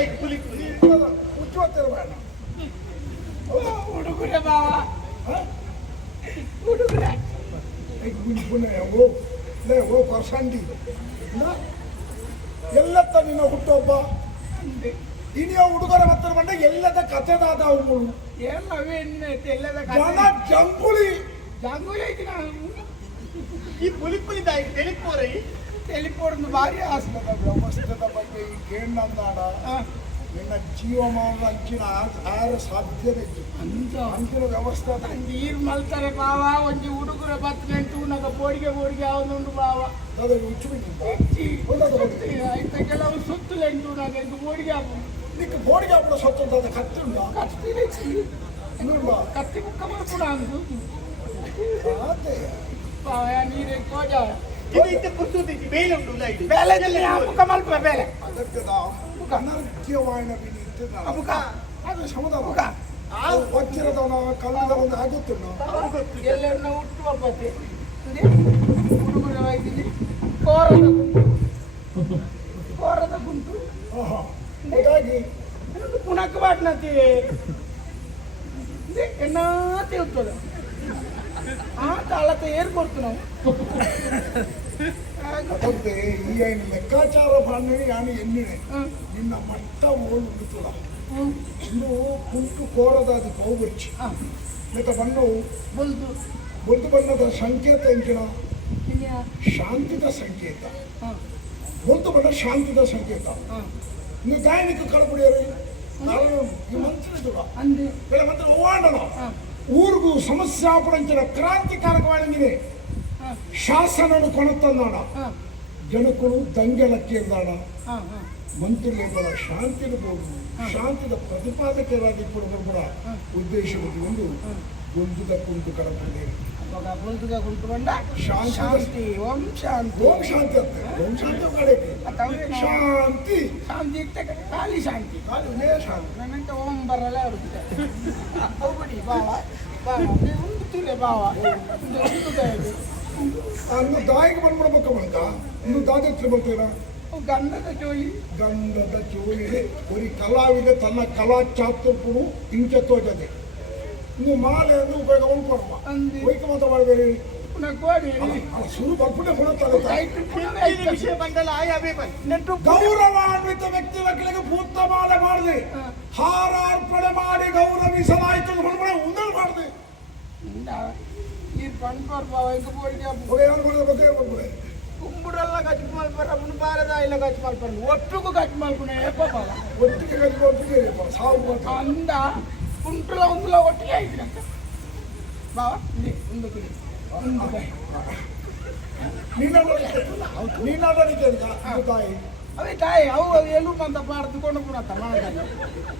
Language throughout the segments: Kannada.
ತಾಯಿಗೆ ಪುಲಿ ಉಚ್ಚುವತ್ತಿರ ಬೇಡ ಹುಡುಗರೇ ಬಾವ ಹುಡುಗರೇ ಓ ಪರ್ಸಂಡಿ ಎಲ್ಲತ್ತ ನಿನ್ನ ಹುಟ್ಟೊಬ್ಬ ಇನಿಯ ಹುಡುಗರ ಹತ್ತಿರ ಬಂದ ಎಲ್ಲದ ಕಥೆದಾದ ಅವಳು ಎಲ್ಲದ ಜನ ಜಂಗುಳಿ ಜಂಗುಳಿ ಐತಿ ಈ ಪುಲಿ ತಾಯಿಗೆ ತೆಲಿಪೋರನ್ನು ಭಾರಿ ಆಸ್ಪದ ವ್ಯವಸ್ಥೆದ ಬಗ್ಗೆ ಈ ಕೇಂದ್ರಾಡ ನಿನ್ನ ಜೀವಮಾನ ಅಂಚಿನ ಆರ ಸಾಧ್ಯತೆ ಅಂಚಿನ ವ್ಯವಸ್ಥೆ ನೀರು ಮಲ್ತಾರೆ ಬಾವ ಒಂಜಿ ಹುಡುಗರ ಬತ್ತನೆಂಟು ನಗ ಬೋಡಿಗೆ ಅವನುಂಡು ಬಾವ ಆಯ್ತ ಕೆಲವು ಸುತ್ತಲೆಂಟು ನಗ ಇದು ಬೋಡಿಗೆ ನಿಕ್ಕೆ ಬೋಡಿಗೆ ಅಪ್ಪಡ ಸೊತ್ತ ಕತ್ತಿ ಉಂಟಾ ಕತ್ತಿ ಮುಕ್ಕ ಮಾಡ್ಕೊಡ ಅಂದು ಬಾವ ನೀರೇ ಕೋಜ ಅನರ್ಘ್ಯವಾಯಿನ ಅದು ಸಮುದಾಯ ವಜ್ರದವನ ಕಲ್ಲದ ಒಂದು ಆಗುತ್ತಿಲ್ಲ ಎಲ್ಲರನ್ನ ಹುಟ್ಟುವ ಪತ್ತೆ ಹುಡುಗರ ವೈದ್ಯಲಿ ಕೋರದ ಗುಂಟು ಹೀಗಾಗಿ ಪುನಃ ಬಾಟ್ನತಿ ಎನ್ನಾತಿ ಇರ್ತದೆ ಆ ತಾಳತೆ ಏರ್ ಕೊಡ್ತು ನಾವು ಅದಂತೆ ಈ ಏನು ಲೆಕ್ಕಾಚಾರ ಬಾಂಧಣಿ ಯಾನು ಎಣ್ಣಿನೆ ನಿನ್ನ ಮಟ್ಟ ಓಳು ಉಳಿತದ ಇನ್ನು ಕುಂಟು ಕೋರದಾದ ಪೌಬಚ್ಚಿ ಮತ್ತೆ ಬಣ್ಣವು ಬೊಂದು ಬಣ್ಣದ ಸಂಕೇತ ಎಂಕಿನ ಶಾಂತಿದ ಸಂಕೇತ ಬೊಂದು ಬಣ್ಣ ಶಾಂತಿದ ಸಂಕೇತ ಇನ್ನು ಗಾಯನಿಕ ಕಳಪಡಿಯರು ಈ ಮಂತ್ರಿದುಡ ಕೆಲ ಮಂತ್ರ ಓವಾಂಡನ ಊರಿಗೂ ಸಮಸ್ಯಾಪಡಂಚಿನ ಕ್ರಾಂತಿಕಾರಕವಾಗಿದೆ ಶಾಸನನು ಕೊಣತಂದಾಡ ಜನಕರು ದಂಗೆಲಕ್ಕಿರ್ದಾಡ ಮಂತ್ರಿ ಲೇಬರ ಶಾಂತಿ ಇರಬಹುದು ಶಾಂತಿದ ಪ್ರತಿಪಾದಕರಾಗಿ ಕೂಡ ಉದ್ದೇಶ ಒಂದು ಗುಂತುದ ಕುಂಟು ಕಡಪಡೆ ಶಾಂತಿ ಓಂ ಶಾಂತಿ ಓಂ ಶಾಂತಿ ಅಂತ ಓಂ ಶಾಂತಿ ಕಡೆ ಶಾಂತಿ ಶಾಂತಿ ಖಾಲಿ ಶಾಂತಿ ಖಾಲಿ ಶಾಂತಿ ನನಂತ ಓಂ ಬರಲ್ಲ ಇರುತ್ತೆ ಹೋಗ್ಬಿಡಿ ಬಾವ ಉಂಟುತ್ತಿಲ್ಲ ಬಾವ ಅನ್ನು ದಾಯಿಗೆ ಬಂದ್ಬಿಡ್ಬೇಕು ಮಲ್ಕ ಇನ್ನು ದಾದತ್ರ ಬರ್ತೀರಾ ಗಂಧದ ಚೋಳಿ ಒಂದು ಕಲಾವಿದ ತನ್ನ ಕಲಾ ಚಾತುರ್ಪುರು ಇಂಚ ತೋಜದೆ ನೀವು ಮಾಲೆ ಅಂದ್ರೆ ಉಪಯೋಗ ಮಾಡ್ಕೊಡುವ ವೈಕ ಮಾತ ಮಾಡಬೇಡಿ ಶುರು ಬರ್ಬಿಟ್ಟೆ ಗೌರವಾನ್ವಿತ ವ್ಯಕ್ತಿಗಳಿಗೆ ಪೂರ್ತ ಮಾಲೆ ಮಾಡಿದೆ ಹಾರಾರ್ಪಣೆ ಮಾಡಿ ಗೌರವಿಸಲಾಯಿತು ಉಂದಲ್ ಮಾಡಿದೆ ಕುಂಬುಡೆಲ್ಲ ಗಚ್ಚು ಮಲ್ಪರ ಬಾರದ ಇಲ್ಲ ಗಚ್ಚು ಮಲ್ಪರ ಒಟ್ಟಿಗೂ ಗಚ್ಚು ಮಲ್ಪುಣ ಒಟ್ಟಿಗೆ ಸಾವು ಅಂದ ಕುಂಟುಲ ಒಂದುಲ ಒಟ್ಟಿಗೆ ಆಯ್ತು ಬಾವ ಒಂದು ಕಿಡಿ ತಾಯಿ ಅవి ತಾಯಿ ಅವು ಎಲ್ಲೂ ಮಂತ ಪಾಡ್ದುಕೊಂಡು ಬಿಡತ್ತ ಮಾಡದ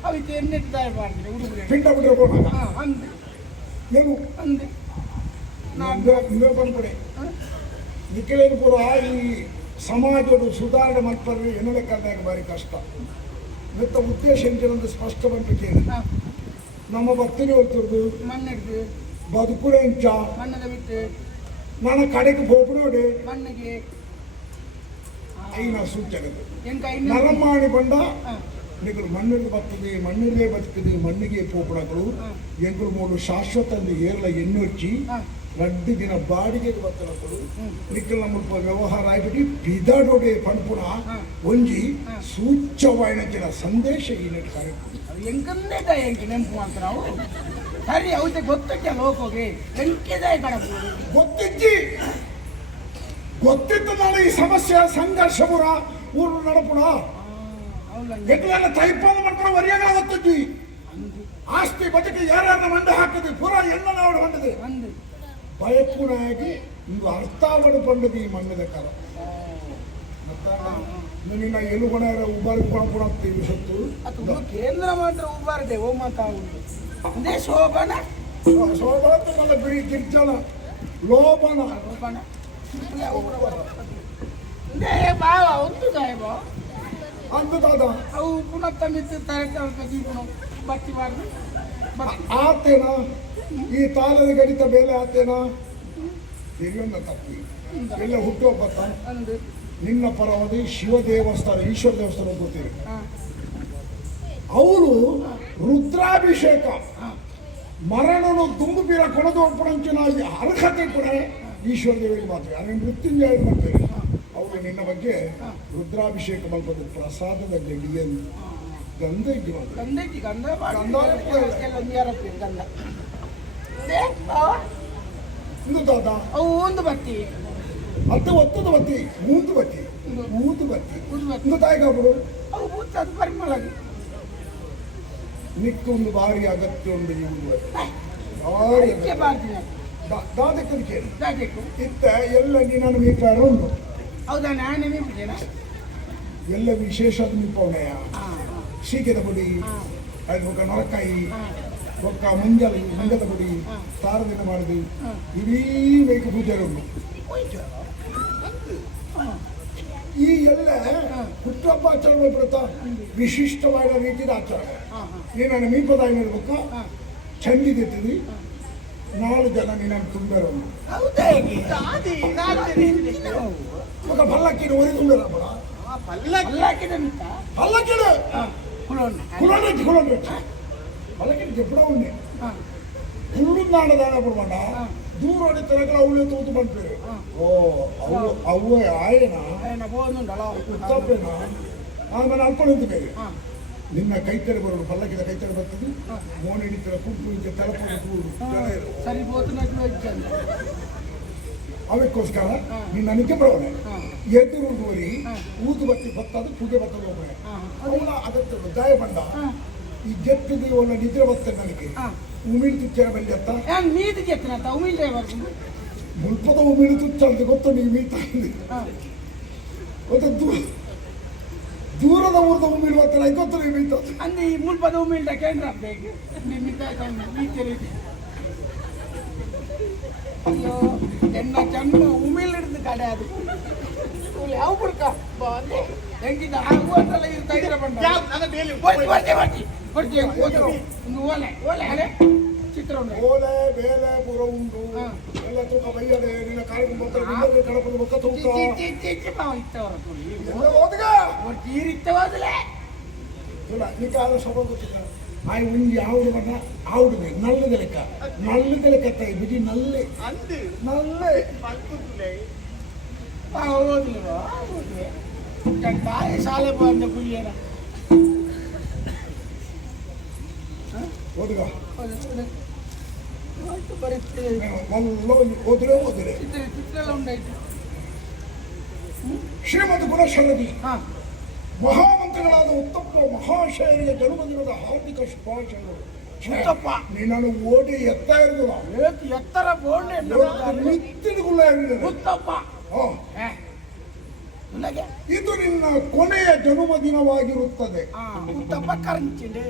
ಅವಿಗೆ ಎನ್ನೆಟ್ಟು ತಾಯಿ ಪಾಡ್ತೀನಿ ಹುಡುಗರು ಪಿಂಡ ಬಿಟ್ಟರೆ ಅಂದೆ ಏನು ಅಂದೆ ನೀವೇ ಬಂದ್ಬಿಡಿ ನಿಖಿಲೇನು ಪೂರ ಈ ಸಮಾಜದ ಸುಧಾರಣೆ ಮಾಡ್ತಾರೆ ಎನ್ನಲೆ ಕಂಡಾಗ ಭಾರಿ ಕಷ್ಟ ಇವತ್ತ ಉದ್ದೇಶ ಎಂತಿನೊಂದು ಸ್ಪಷ್ಟ ಬಂದ್ಬಿಟ್ಟೇನೆ ನಮ್ಮ ಭಕ್ತಿಗೆ ಹೋಗ್ತಿರ್ದು ಮಣ್ಣಿಡ್ದು ಬದುಕುಳ ಇಂಚ ಮಣ್ಣದ ಬಿಟ್ಟು ನನ್ನ ಕಡೆಗೆ ಹೋಗ್ಬಿಡೋಡೆ ಮಣ್ಣಿಗೆ ಐನ ಸೂಚನೆ ಎಂಕ ನರಮಾಣಿ ಬಂಡ ನಿಗಳು ಮಣ್ಣಿಗೆ ಬರ್ತದೆ ಮಣ್ಣಿಗೆ ಬದುಕಿದೆ ಮಣ್ಣಿಗೆ ಪೋಪಡಗಳು ಎಂಗಳು ಮೂರು ಶಾಶ್ವತ ಏರ್ಲ ಎಣ್ಣೊಚ್ಚಿ 2 ದಿನ ಬಾಡಿಗೆಗೆ ಬರ್ತನಗಳು ನಿಕ್ಕಲ್ ನಮ್ಮ ವ್ಯವಹಾರ ಆಗಿಬಿಟ್ಟು ಬಿದಾಡೋಡೆ ಪಂಪುಣ ಒಂಜಿ ಸೂಚ್ಯವಾಯಿನ ಸಂದೇಶ ಈ ನೆಟ್ ಕಾರ್ಯಕ್ರಮ ಎಂಕನ್ನೇ ಎಂಕಿ ನೆನಪು ಮಾಡ್ತಾರೆ ನಾವು ಸರಿ ಅವತ್ತೆ ಗೊತ್ತಕ್ಕೆ ಲೋಕೋಗೆ ಎಂಕೆದಾಯ ಕಡಬಹುದು ಗೊತ್ತಿತ್ತು ನಾನು ಈ ಸಮಸ್ಯೆ ಸಂಘರ್ಷ ಊರು ನಡಪುಣ ಎಗ್ಲೆಲ್ಲ ತೈಪಾದ ಮಾಡ್ಕೊಂಡು ವರಿಯಾಗ ಗೊತ್ತಿದ್ವಿ ಆಸ್ತಿ ಬದುಕಿ ಯಾರ್ಯಾರ ಮಂಡ ಹಾಕಿದ್ವಿ ಪೂರ ಎಲ್ಲ ನಾವು ಹೊಂದಿದೆ ಭಯಪೂರಾಗಿ ಇದು ಅರ್ಥಾವಣೆ ಪಂಡದು ಈ ಮಣ್ಣದ ಕಾಲ ನಿನ್ನ ಎಲುಗುಣ ಉಬ್ಬಾರಿಕೊಂಡು ಸತ್ತು ಅದು ಕೇಂದ್ರ ಮಾತ್ರ ಉಬ್ಬಾರದೆ ಓ ಮಾತಾಡುದು ಅದೇ ಶೋಭನ ಶೋಭನ ನನ್ನ ಬಿಡಿ ಕಿರ್ಚನ ಲೋಭನ ಲೋಭನ ಬಾವ ಒಂದು ಸಾಹೇಬ ಅಂದುದಾದ ಅವು ಪುನಃ ತಮ್ಮಿತ್ತು ತರಕಾರಿ ಬತ್ತಿ ಮಾಡಿ ಆತೇನ ಈ ತಾಳದ ಗಣಿತ ಬೇಲೆ ಆತೇನ ಹಿರಿಯೊಂದ ತಪ್ಪಿ ಎಲ್ಲ ಹುಟ್ಟುಹಬ್ಬ ನಿನ್ನ ಪರವಾದಿ ಶಿವ ದೇವಸ್ಥಾನ ಈಶ್ವರ ದೇವಸ್ಥಾನ ಗೊತ್ತೀರಿ ಅವಳು ರುದ್ರಾಭಿಷೇಕ ಮರಣನು ದುಂಬು ಬೀರ ಕೊಡದು ಒಪ್ಪಣಂಚಿನ ಅರ್ಹತೆ ಕೂಡ ಈಶ್ವರ ದೇವರಿಗೆ ಮಾತ್ರ ಅದನ್ನು ಮೃತ್ಯುಂಜಯ ಮಾಡ್ತೇವೆ. ಅವರು ನಿನ್ನ ಬಗ್ಗೆ ರುದ್ರಾಭಿಷೇಕ ಮಾಡ್ಬೋದು ಪ್ರಸಾದದ ಗಡಿಯನ್ನು ಗಂಧ ಇದ್ದು ಒಂದು ಬತ್ತಿ ಅದು ಒತ್ತದ ಬತ್ತಿ ಮೂಂದು ಬತ್ತಿ ಊದು ಬತ್ತಿ ಒಂದು ತಾಯಿಗಾಬಿಡು ಅವು ಅದು ಪರಿಮಳ ನಿಕ್ಕೊಂದು ಭಾರಿ ಅಗತ್ಯ ಉಂಟು ಇವು ಭಾರಿ ದಾದಕ್ಕದು ಕೇಳಿ ಇತ್ತ ಎಲ್ಲ ನೀನನ್ನು ಮೀಟಾರ ಉಂಟು ಹೌದಾ ನಾನು ಮೀಪಿದ್ದೇನೆ ಎಲ್ಲ ವಿಶೇಷದ ಮೀಪವಣಯ ಸೀಗೆದ ಪುಡಿ ಅದು ఒక ನೊರಕಾಯಿ ಒಕ್ಕ ಮುಂಜಾನೆ ಮಂಗದ ಪುಡಿ ತಾರದಿನ ಮಾಡಿದ್ವಿ ಇಡೀ ಮೇಕ ಪೂಜೆ ಉಂಟು. ಈ ಎಲ್ಲ ಹುಟ್ಟುಹಬ್ಬ ಆಚರಣೆ ಬರುತ್ತಾ ವಿಶಿಷ್ಟವಾದ ರೀತಿಯ ಆಚರಣೆ. ನೀನು ಮೀಪದಾಯಿ ನೋಡ್ಬೇಕು ಚಂದಿದ್ದಿ 4 ಜನ ನೀನು ತುಂಬೇರ ఒక పల్లకిని ఒరిదుండరా పల్లకిడు కులండి పల్లకిని ఎప్పుడో ఉంది కుళ్ళున్నాడు దానప్పుడు మాట దూరోడి తిరగల అవులే తోతు పంపారు. ఓ అవ్వ ఆయన తప్పేనా ಆಮೇಲೆ ಅನ್ಕೊಂಡು ಬೇರೆ ನಿನ್ನ ಕೈತಡೆ ಬರೋದು ಪಲ್ಲಕ್ಕಿದ ಕೈತಡೆ ಬರ್ತದೆ ಮೋನ್ ಹಿಡಿತಾರೆ ಕುಂಪು ಇದ್ದ ತಲಪದ ಅವಕ್ಕೋಸ್ಕರ ನೀನು ನನಗೆ ಬರೋನೆ ಎದುರುವರಿ ಊದು ಬತ್ತಿ ಬತ್ತದು ಪೂಜೆ ಬತ್ತದ ಒಬ್ಬನೇ ಅವನ ಅಗತ್ಯ ಗಾಯ ಬಂದ ಈ ಗೆತ್ತಿದ ಅವನ ನಿದ್ರೆ ಬರ್ತದೆ ನನಗೆ ಉಮಿಳ್ ತುಚ್ಚರ ಬಂದತ್ತ ನೀತಿ ಗೆತ್ತಿನ ಉಮಿಳ್ ಮುಲ್ಪದ ಉಮಿಳ್ ತುಚ್ಚ ಅಂತ ಗೊತ್ತು ನೀವು ಮೀತಾ ಗೊತ್ತ ದೂರದ ಊರದ ಉಮಿಳ್ ಬರ್ತಾರೆ ಗೊತ್ತು ನೀವು ಮೀತ ಅಂದ್ರೆ ಈ ಮುಲ್ಪದ ಉಮಿಳ್ದ ಕೇಂದ್ರ ಅಯ್ಯೋ ಎನ್ನ ಜನ್ಮ ಉಮಿಳ್ ಹಿಡಿದು ಕಡೆ ಅದು ಯಾವ ಬಿಡ್ಕ ಹೆಂಗಿದ ಆಗುವಂತೆಲ್ಲ ಇರ್ತಾ ಇದ್ರೆ ಬಂದ ಒಂದು ಓಲೆ ಚಿತ್ರ ಓಲೆ ಬೇಲೆ ಪುರ ಉಂಟು ಎಲ್ಲ ತೂಕ ಬೈಯದೆ ನಿನ್ನ ಕಾರ್ಯಕ್ರಮ ಕಡಪದ ಮುಖ ತೂಕ ತೀರಿತ್ತವಾದಲೇ ನಿಕಾಲ ಸಭಾ ಗೊತ್ತಿಲ್ಲ ಆಯ್ ಉಂಜಿ ಆవుడు ಬಣ್ಣ ಆవుడు ನಲ್ಲದ ಲೆಕ್ಕ ತಾಯಿ ಬಿಡಿ ನಲ್ಲೆ ನಲ್ಲೆ ತಾಯಿ ಶಾಲೆ ಬಂದ ಕುಯ್ಯನ ಓದುಗ ಬರುತ್ತೆ ಓದ್ರೆ ಚಿತ್ರ ಉಂಟಾಯ್ತು. ಶ್ರೀಮದ್ ಗುಣಶರದಿ ಮಹಾಮಂತ್ರಿಗಳಾದ ಉತ್ತಪ್ಪ ಮಹಾಶಯರಿಗೆ ಜನ್ಮದಿನದ ಹಾರ್ದಿಕ ಶುಭಾಶಯಗಳು. ಉತ್ತಪ್ಪ ನೀನು ಓಡಿ ಎತ್ತ ಇರುದಿಲ್ಲ ಎತ್ತರ ಬೋಂಡೆ ನಿತ್ತಿಡುಗುಲ್ಲ ಉತ್ತಪ್ಪ ಇದು ನಿನ್ನ ಕೊನೆಯ ಜನ್ಮದಿನವಾಗಿರುತ್ತದೆ. ಉತ್ತಪ್ಪ ಕರಂಚಿಂಡೆ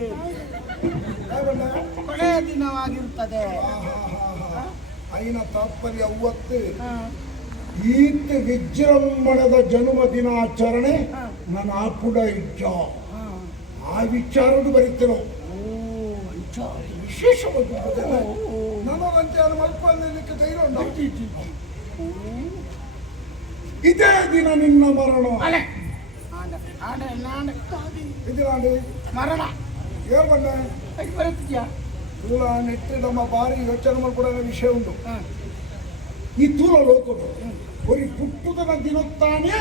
ಕೊನೆಯ ದಿನವಾಗಿರುತ್ತದೆ. ಐನ ತಾತ್ಪರ್ಯ ಅವತ್ತು ಈತ ವಿಜೃಂಭಣದ ಜನ್ಮ ದಿನಾಚರಣೆ ನನ್ನ ಆಪುಡ ಇಜ್ಜ ಆ ವಿಚಾರದ ಬರೀತೇನೋ ವಿಶೇಷವಾಗಿ ನನಗಂತೆ ಅದು ಮಲ್ಪಲ್ಲಿಕ್ಕೆ ಧೈರ್ಯ ಉಂಟು. ಇದೇ ದಿನ ನಿನ್ನ ಮರಣ ಇದಿರಾಂಡಿ ಮರಣ ಏನ್ ಬಂದೆ ಬರುತ್ತಿದ್ಯಾ ತೂಲ ನೆಟ್ಟು ನಮ್ಮ ಭಾರಿ ಯೋಚನೆ ಮಾಡ್ಕೊಡೋ ವಿಷಯ ಉಂಟು. ಈ ತೂಲ ಲೋಕರು ஒரு புட்டுதன தினத்தானே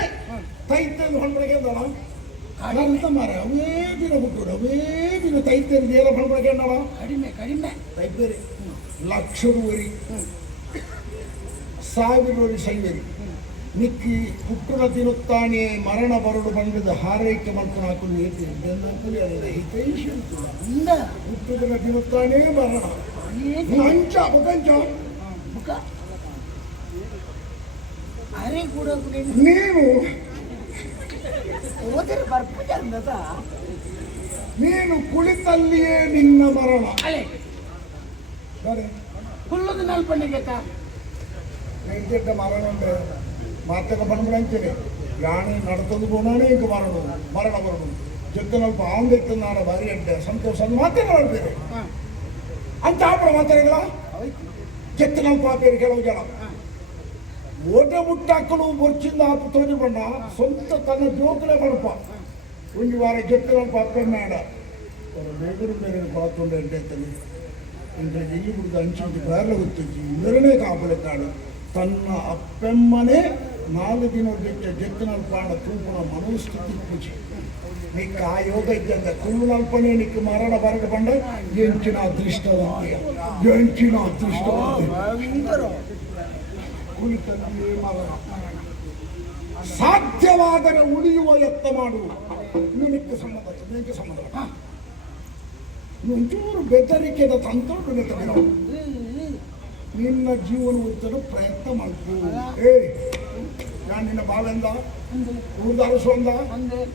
தைத்தல் பண்றேன் மாற ಅವೇ ದಿನ ಹುಟ್ಟೋದು ಅವೇ ದಿನ ತೈತೇರಿ ಏನ ಪண்றேன் ಕಡಿಮೆ ತೈಪೇರಿ ಲಕ್ಷದವರಿ 1000 ಸೈವರಿ ನಿಕ್ಕಿ ಹುಟ್ಟುನ ದಿನತ್ತಾನೆ ಮರಣ ಬರಡು ಬಂದದ ಹಾರೈಕೆ ಮಾಡ್ಕೊಂಡು ಹಾಕೊಂಡು ಹೇಳ್ತೀನಿ ಹಿತೈಷಿ ಹುಟ್ಟುದನ ದಿನತ್ತಾನೇ ಮರಣ ಅಂಚ ಮುಖಂಚ ಮುಖ ಅರೆ ಕೂಡ ನೀನು ನೀನು ಕುಳಿತಲ್ಲಿಯೇ ನಿನ್ನ ಮರಣ ಹುಲ್ಲುದು ನಲ್ಪಣ್ಣಿಗೆ ಎಂಟೆಟ್ಟ ಮರಣ ಉಂಟೆ ಮಾತಕ್ಕೆ ಬಂದ್ಬಿಡಂತೇನೆ ಯಾಣೆ ನಡ್ತದು ಬೋಣಾನೆ ಈಗ ಮರಣ ಬರೋದು ಜೊತೆ ನಲ್ಪ ಆಂದೆತ್ತು ನಾಡ ಬಾರಿ ಅಂಟೆ ಸಂತೋಷ ಮಾತೇ ಮಾಡ್ಬೇರೆ ಅಂತ ಆಪಡ ಮಾತಾಡಿಲ್ಲ ಜೊತೆ ನಲ್ಪ ಆಪೇರಿ ಕೆಲವು ಜನ ಓಟ ಮುಟ್ಟಾಕಲು ಬರ್ಚಿಂದ ಆಪ ತೋಜು ಬಣ್ಣ ಸ್ವಂತ ತನ್ನ ಜೋಕಲೆ ಬಣಪ ಒಂದು ವಾರ ಜೊತೆ ನಲ್ಪ ಅಪ್ಪನಾಡ ಬೇಗರು ಬೇರೆ ಬಾತುಂಡು ಎಂಟೈತದೆ ಎಂಟ್ರೆ ಇಲ್ಲಿ ಬಿಡುದು ಅಂಚಿಂದು ಬೇರೆ ಗೊತ್ತಿದ್ದು ಇಂದರನೇ ಕಾಪಲೆತ್ತಾಡು ತನ್ನ ಅಪ್ಪೆಮ್ಮನೇ 4 ದಿನ ಜೆತ್ತಿನಲ್ಲಿ ಪಾಂಡ ತೂಪುನ ಮನೋಸ್ಥಿತಿ ಪೂಜೆ ನಿಕ್ಕ ಆ ಯೋಗ ಇದ್ದಂಗೆ ಕುಲ್ಲಲ್ಪನೆ ನಿಕ್ಕ ಮರಣ ಬರಗ ಬಂಡ ಎಂಚಿನ ಅದೃಷ್ಟದ ಎಂಚಿನ ಅದೃಷ್ಟವಾದ ಕುಳಿತಲ್ಲಿಯೇ ಮರಣ ಸಾಧ್ಯವಾದರೆ ಉಳಿಯುವ ಯತ್ನ ಮಾಡುವುದು ನಿನಕ್ಕೆ ಸಂಬಂಧ ನಿನಗೆ ಸಂಬಂಧ ಒಂಚೂರು ಬೆದರಿಕೆದ ತಂತ್ರ ನಿನ್ನ ಜೀವನ ಉಳಿಸಲು ಪ್ರಯತ್ನ ಮಾಡ್ತೀವಿ ನಾನು ನಿನ್ನ ಬಾವೆಂದ ಊರ್ದಾರಿಸುವಂದ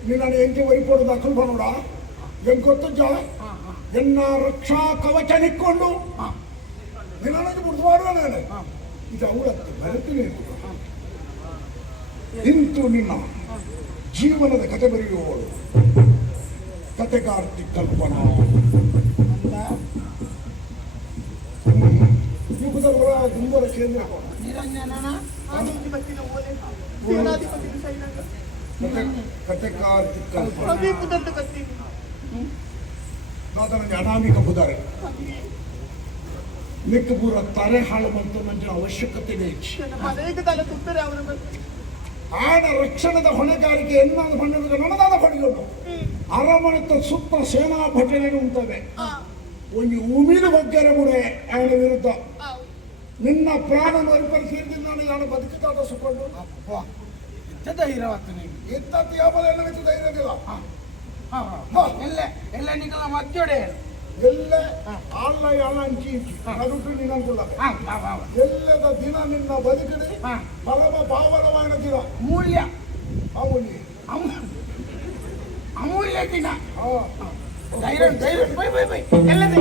ನಿನ್ನ ಎಂಟಿ ವರಿಪೋಡು ದಾಖಲು ಮಾಡೋಡ ಹೆಂಗ್ ಗೊತ್ತಜ್ಜ ಎನ್ನ ರಕ್ಷಾ ಕವಚ ನಿಕ್ಕೊಂಡು ನಿನ್ನ ಮುಡ್ದು ನಾನು ಇದು ಅವರತ್ತು ಬರುತ್ತೀನಿ ಇಂತು ನಿನ್ನ ಜೀವನದ ಕತೆ ಬರೆಯುವವಳು ಕತೆಗಾರ್ತಿ ಕಲ್ಪನಾ ಯುಗದವರ ದುಂಬರ ಕೇಂದ್ರ ಕತೆಗಾರ್ತಿ ಕಲ್ಪನಾ ನನಗೆ ಅನಾಮಿಕ ಬುಧಾರೆ ನಿಕ್ಕ ಪೂರ ತರೆ ಹಾಳು ಬಂತು ನನ್ನ ಅವಶ್ಯಕತೆ ಆಡ ರಕ್ಷಣದ ಹೊಣೆಗಾರಿಕೆ ಎನ್ನಾದ ಹೊಣೆಗೆ ನನ್ನದಾದ ಹೊಣೆಗಳು ಅರಮನೆತ ಸುತ್ತ ಸೇನಾ ಭಟನೆಗಳು ಉಂಟವೆ ಒಂದು ಉಮಿಲು ಬಗ್ಗೆರೆ ಬುಡೆ ಅವನ ವಿರುದ್ಧ ನಿನ್ನ ಪ್ರಾಣ ಮರುಪರಿಶೀಲಿಸಿ ನಾನು ಯಾರು ಬದುಕಿದಾದ ಸುಕೊಂಡು ಧೈರ್ಯವಾಗ್ತ ಎತ್ತತ್ತು ಯಾವಾಗ ಎಲ್ಲ ಧೈರ್ಯದಿಲ್ಲ ಎಲ್ಲ ನಿಗಲ ಮದ್ದೊಡೆ ಎಲ್ಲ ಆಲ್ಲ ಎಲ್ಲ ಅಂಚಿ ನಡುಟು ನಿನ್ನಂತಿಲ್ಲ ಎಲ್ಲದ ದಿನ ನಿನ್ನ ಬದುಕಿದೆ ಬಲವ ಪಾವನವಾದ ದಿನ ಮೂಲ್ಯ ಅಮೂಲ್ಯ ಅಮೂಲ್ಯ ದಿನ ಧೈರ್ಯ ಧೈರ್ಯ ಬೈ ಬೈ ಬೈ ಎಲ್ಲದ